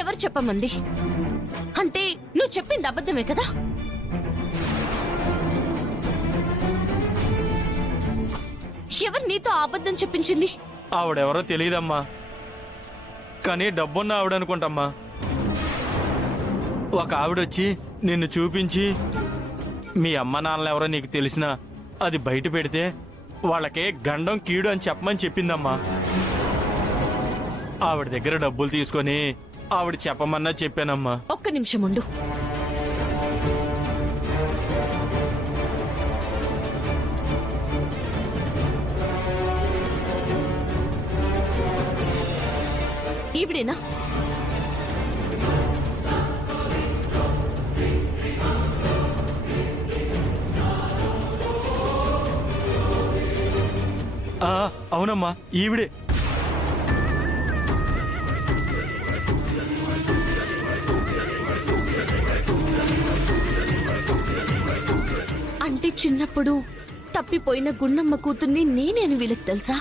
ఎవరు చెప్పమంది? అంటే నువ్వు చెప్పింది అబద్ధమే కదా? ఎవరు నీతో అబద్ధం చెప్పించింది? ఆవిడెవరో తెలియదమ్మా, కానీ డబ్బున్న ఆవిడనుకుంటమ్మా. ఒక ఆవిడొచ్చి నిన్ను చూపించి మీ అమ్మ నాన్నలెవరో నీకు తెలిసినా అది బయట పెడితే వాళ్ళకే గండం కీడు అని చెప్పమని చెప్పిందమ్మా. ఆవిడ దగ్గర డబ్బులు తీసుకొని ఆవిడ చెప్పమన్నా చెప్పానమ్మా. ఒక్క నిమిషం ఉండు. ఈవిడేనా? అవునమ్మా, ఈవిడే. అంటే చిన్నప్పుడు తప్పిపోయిన గుండమ్మ కూతుర్ని నేనేను వీళ్ళకి తెలుసా?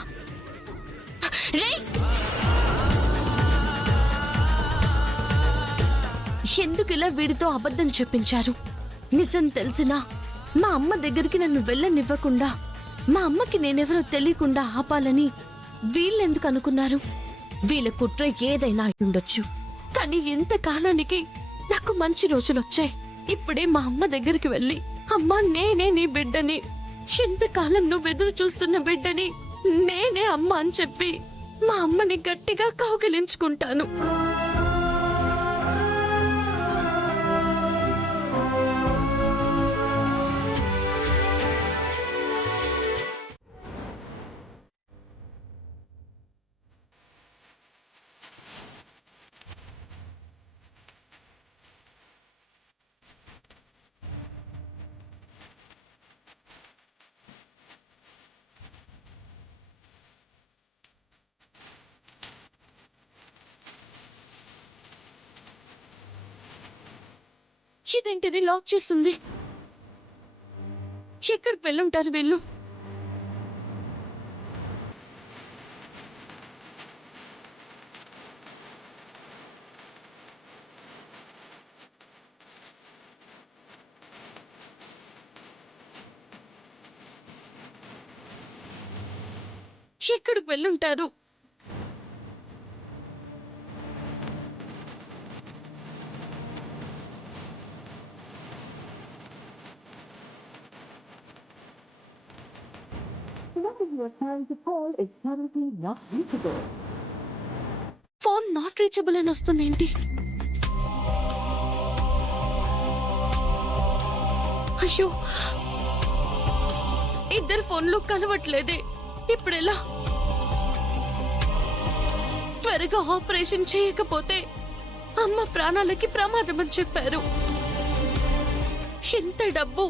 ఎందుకు ఇలా వీడితో అబద్ధం చెప్పించారు? నిజం తెలిసినా మా అమ్మ దగ్గరికి నన్ను వెళ్ళనివ్వకుండా, మా అమ్మకి నేనెవరో తెలియకుండా ఆపాలని వీళ్ళెందుకు అనుకున్నారు? వీళ్ళ కుట్ర ఏదైనా ఉండొచ్చు, కానీ ఇంతకాలానికి నాకు మంచి రోజులొచ్చాయి. ఇప్పుడే మా అమ్మ దగ్గరికి వెళ్ళి, అమ్మా నేనే నీ బిడ్డని, ఎంతకాలం నువ్వు ఎదురు చూస్తున్న బిడ్డని నేనే అమ్మ అని చెప్పి మా అమ్మని గట్టిగా కౌగిలించుకుంటాను. ఇదేంటిది లాక్ చేస్తుంది? ఎక్కడికి వెళ్ళుంటారు వీళ్ళు? ఎక్కడికి వెళ్ళుంటారు? ఫోన్ నాట్ రీచబుల్ అని వస్తుంది ఏంటి? అయ్యో, ఇద్దరు ఫోన్లు కలవట్లేదే. ఇప్పుడెలా? త్వరగా ఆపరేషన్ చేయకపోతే అమ్మ ప్రాణాలకి ప్రమాదం అని చెప్పారు. ఎంత డబ్బు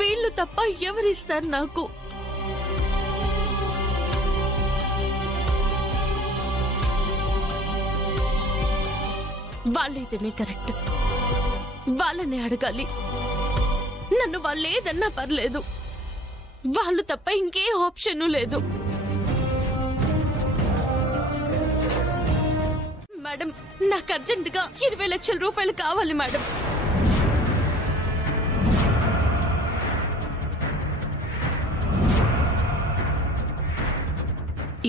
వీళ్ళు తప్ప ఎవరిస్తారు నాకు? వాళ్ళైతేనే కరెక్ట్, వాళ్ళని అడగాలి. నన్ను వాళ్ళు ఏదన్నా పర్లేదు, వాళ్ళు తప్ప ఇంకే ఆప్షన్ లేదు. మేడం, నాకు అర్జెంటుగా 20 లక్షల రూపాయలు కావాలి మేడం.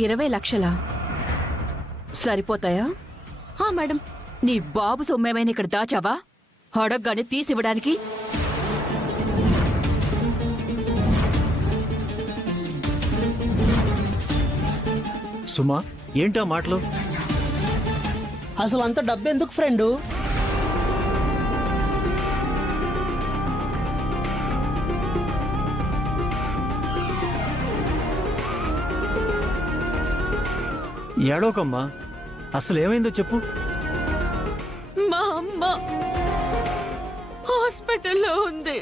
ఇరవై లక్షలా? సరిపోతాయా? మేడం. నీ బాబు సొమ్మేమైనా ఇక్కడ దాచావా? అడగ్గానే తీసివ్వడానికి? సుమా, ఏంటా మాటలు? అసలు అంత డబ్బెందుకు ఫ్రెండు? ఏడోకమ్మా, అసలు ఏమైందో చెప్పు. మా అమ్మ హాస్పిటల్లో ఉంది.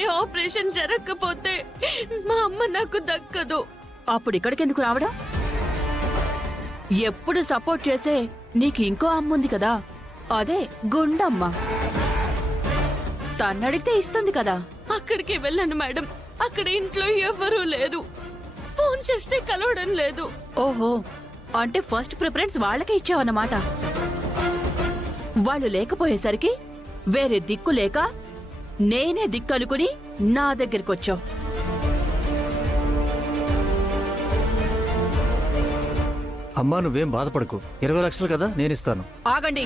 వెంటనే ఆపరేషన్ జరగకపోతే మా అమ్మ నాకు దక్కదు. అప్పుడు ఇక్కడికెందుకు రావడం? ఎప్పుడు సపోర్ట్ చేసే నీకు ఇంకో అమ్ముంది కదా, అదే గుండమ్మ. తన్నడిగితే ఇస్తుంది కదా. అక్కడికి వెళ్ళాను మేడం. అక్కడ ఇంట్లో ఎవరూ లేరు. ఫోన్ చేస్తే కలవడం లేదు. ఓహో, అంటే ఫస్ట్ ప్రిఫరెన్స్ వాళ్ళకే ఇచ్చావన్నమాట. వాళ్ళు లేకపోయేసరికి వేరే దిక్కు లేక నేనే దిక్కు అనుకుని నా దగ్గరికి వచ్చావు. అమ్మా నువ్వేం బాధపడకు, 20 లక్షలు కదా నేను ఇస్తాను. ఆగండి.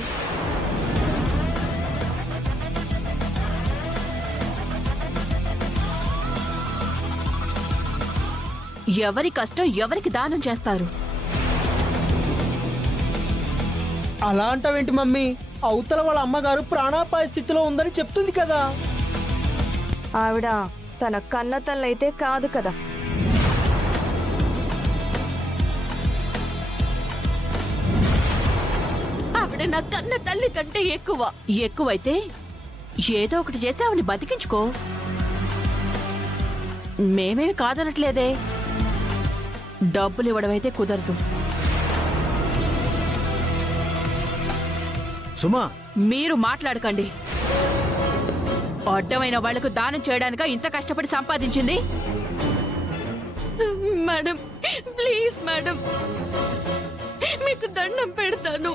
ఎవరి కష్టం ఎవరికి దానం చేస్తారు? అలా అంటావేంటి మమ్మీ? అవతల వాళ్ళ అమ్మగారు ప్రాణాపాయ స్థితిలో ఉందని చెప్తుంది కదా. ఆవిడ తన కన్న తల్లైతే కాదు కదా. ఆవిడ నా కన్న తల్లి కంటే ఎక్కువ. ఎక్కువైతే ఏదో ఒకటి చేసి ఆవిని బతికించుకో. మేమేమి కాదనట్లేదే. డబ్బులు ఇవ్వడమైతే కుదరదు. సుమా, మీరు మాట్లాడకండి. అడ్డమైన వాళ్లకు దానం చేయడానిక ఇంత కష్టపడి సంపాదించింది? మేడం ప్లీజ్ మేడం, మీకు దండం పెడతాను.